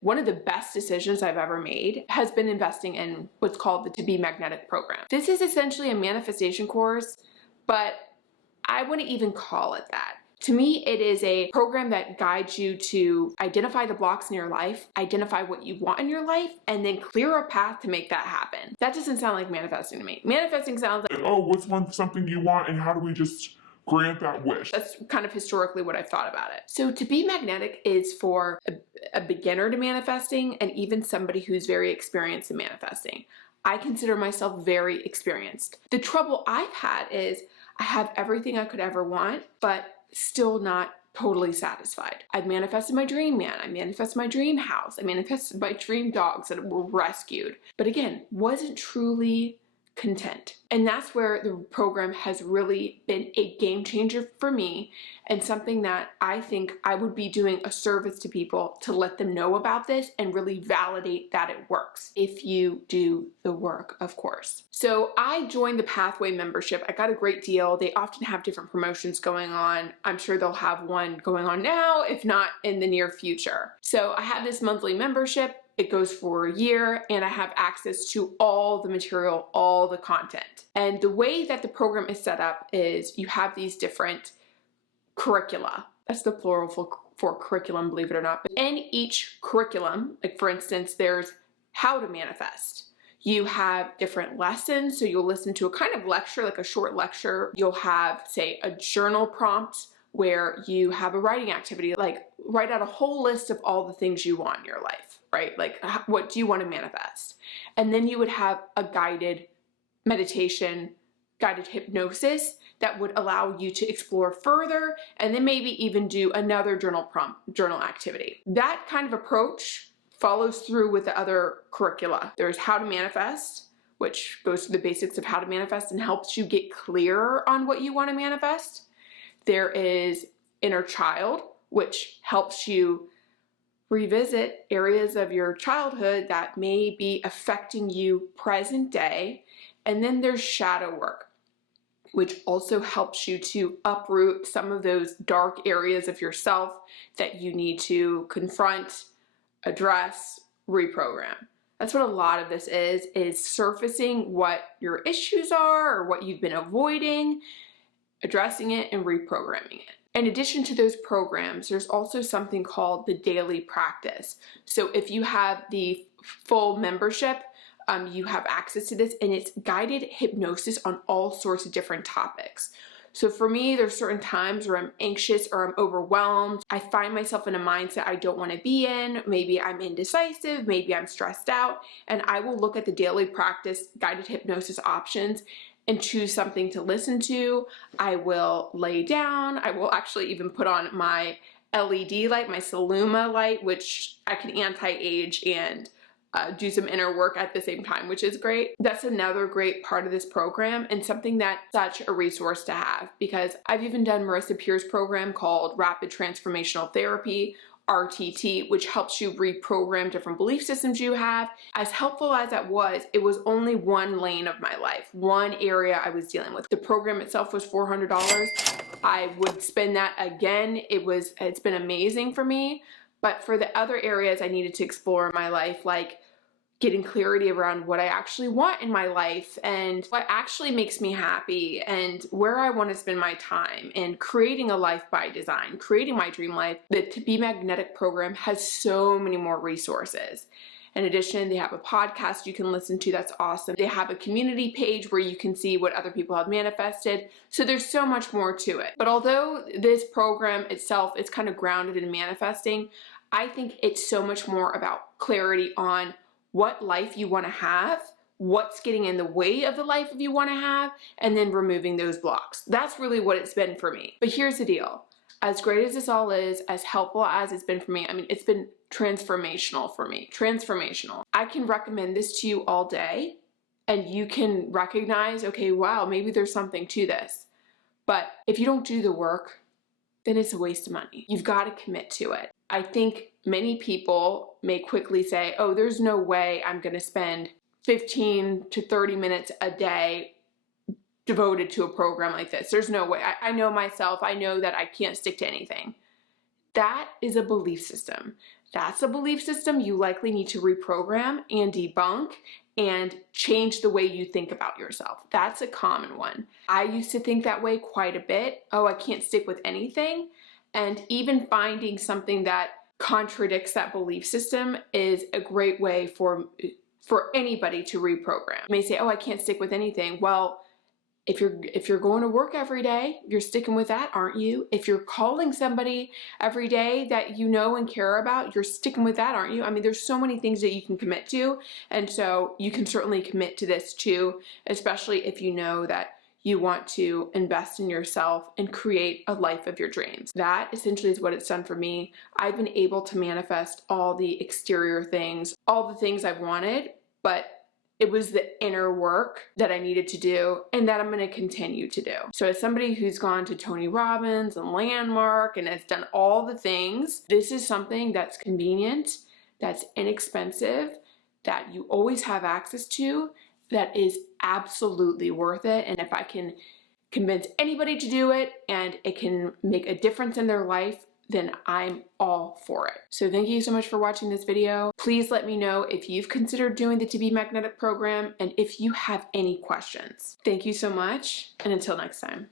One of the best decisions I've ever made has been investing in what's called the To Be Magnetic program. This is essentially a manifestation course, but I wouldn't even call it that. To me, it is a program that guides you to identify the blocks in your life, identify what you want in your life, and then clear a path to make that happen. That doesn't sound like manifesting to me. Manifesting sounds like, oh, what's something you want and how do we just grant that wish? That's kind of historically what I've thought about it. So To Be Magnetic is for a beginner to manifesting and even somebody who's very experienced in manifesting. I consider myself very experienced. The trouble I've had is I have everything I could ever want, but still not totally satisfied. I've manifested my dream man, I manifested my dream house, I manifested my dream dogs that were rescued, but again, wasn't truly content. And that's where the program has really been a game changer for me, and something that I think I would be doing a service to people to let them know about this and really validate that it works, if you do the work, of course. So I joined the Pathway membership. I got a great deal. They often have different promotions going on. I'm sure they'll have one going on now, if not in the near future. So I have this monthly membership. It goes for a year, and I have access to all the material, all the content. And the way that the program is set up is you have these different curricula. That's the plural for curriculum, believe it or not. But in each curriculum, like for instance, there's how to manifest. You have different lessons, so you'll listen to a kind of lecture, like a short lecture. You'll have, say, a journal prompt where you have a writing activity, like write out a whole list of all the things you want in your life, right? Like, what do you want to manifest? And then you would have a guided meditation, guided hypnosis that would allow you to explore further, and then maybe even do another journal activity. That kind of approach follows through with the other curricula. There's how to manifest, which goes through the basics of how to manifest and helps you get clearer on what you want to manifest. There is inner child, which helps you revisit areas of your childhood that may be affecting you present day. And then there's shadow work, which also helps you to uproot some of those dark areas of yourself that you need to confront, address, reprogram. That's what a lot of this is surfacing what your issues are or what you've been avoiding, addressing it and reprogramming it. In addition to those programs, there's also something called the daily practice. So if you have the full membership, you have access to this, and it's guided hypnosis on all sorts of different topics. So for me, there's certain times where I'm anxious or I'm overwhelmed. I find myself in a mindset I don't want to be in. Maybe I'm indecisive, maybe I'm stressed out, and I will look at the daily practice guided hypnosis options and choose something to listen to. I will lay down. I will actually even put on my LED light, my Celluma light, which I can anti-age and do some inner work at the same time, which is great. That's another great part of this program, and something that's such a resource to have, because I've even done Marisa Peer's program called Rapid Transformational Therapy, RTT, which helps you reprogram different belief systems you have. As helpful as that was, it was only one lane of my life, one area I was dealing with. The program itself was $400. I would spend that again. It's been amazing for me. But for the other areas I needed to explore in my life, like getting clarity around what I actually want in my life and what actually makes me happy and where I want to spend my time, and creating a life by design, creating my dream life, the To Be Magnetic program has so many more resources. In addition, they have a podcast you can listen to that's awesome. They have a community page where you can see what other people have manifested. So there's so much more to it. But although this program itself is kind of grounded in manifesting, I think it's so much more about clarity on what life you want to have, what's getting in the way of the life you want to have, and then removing those blocks. That's really what it's been for me. But here's the deal. As great as this all is, as helpful as it's been for me, I mean, it's been transformational for me. Transformational. I can recommend this to you all day, and you can recognize, okay, wow, maybe there's something to this. But if you don't do the work, then it's a waste of money. You've got to commit to it. I think many people may quickly say, oh, there's no way I'm going to spend 15 to 30 minutes a day devoted to a program like this. There's no way. I know myself. I know that I can't stick to anything. That is a belief system. that's a belief system you likely need to reprogram and debunk and change the way you think about yourself. That's a common one. I used to think that way quite a bit. Oh, I can't stick with anything. And even finding something that contradicts that belief system is a great way for anybody to reprogram. You may say, oh, I can't stick with anything. Well, if you're going to work every day, you're sticking with that, aren't you? If you're calling somebody every day that you know and care about, you're sticking with that, aren't you? I mean, there's so many things that you can commit to, and so you can certainly commit to this too, especially if you know that you want to invest in yourself and create a life of your dreams. That essentially is what it's done for me. I've been able to manifest all the exterior things, all the things I've wanted, but it was the inner work that I needed to do and that I'm going to continue to do. So as somebody who's gone to Tony Robbins and Landmark and has done all the things, this is something that's convenient, that's inexpensive, that you always have access to, that is absolutely worth it. And if I can convince anybody to do it and it can make a difference in their life, then I'm all for it. So thank you so much for watching this video. Please let me know if you've considered doing the To Be Magnetic program and if you have any questions. Thank you so much, and until next time.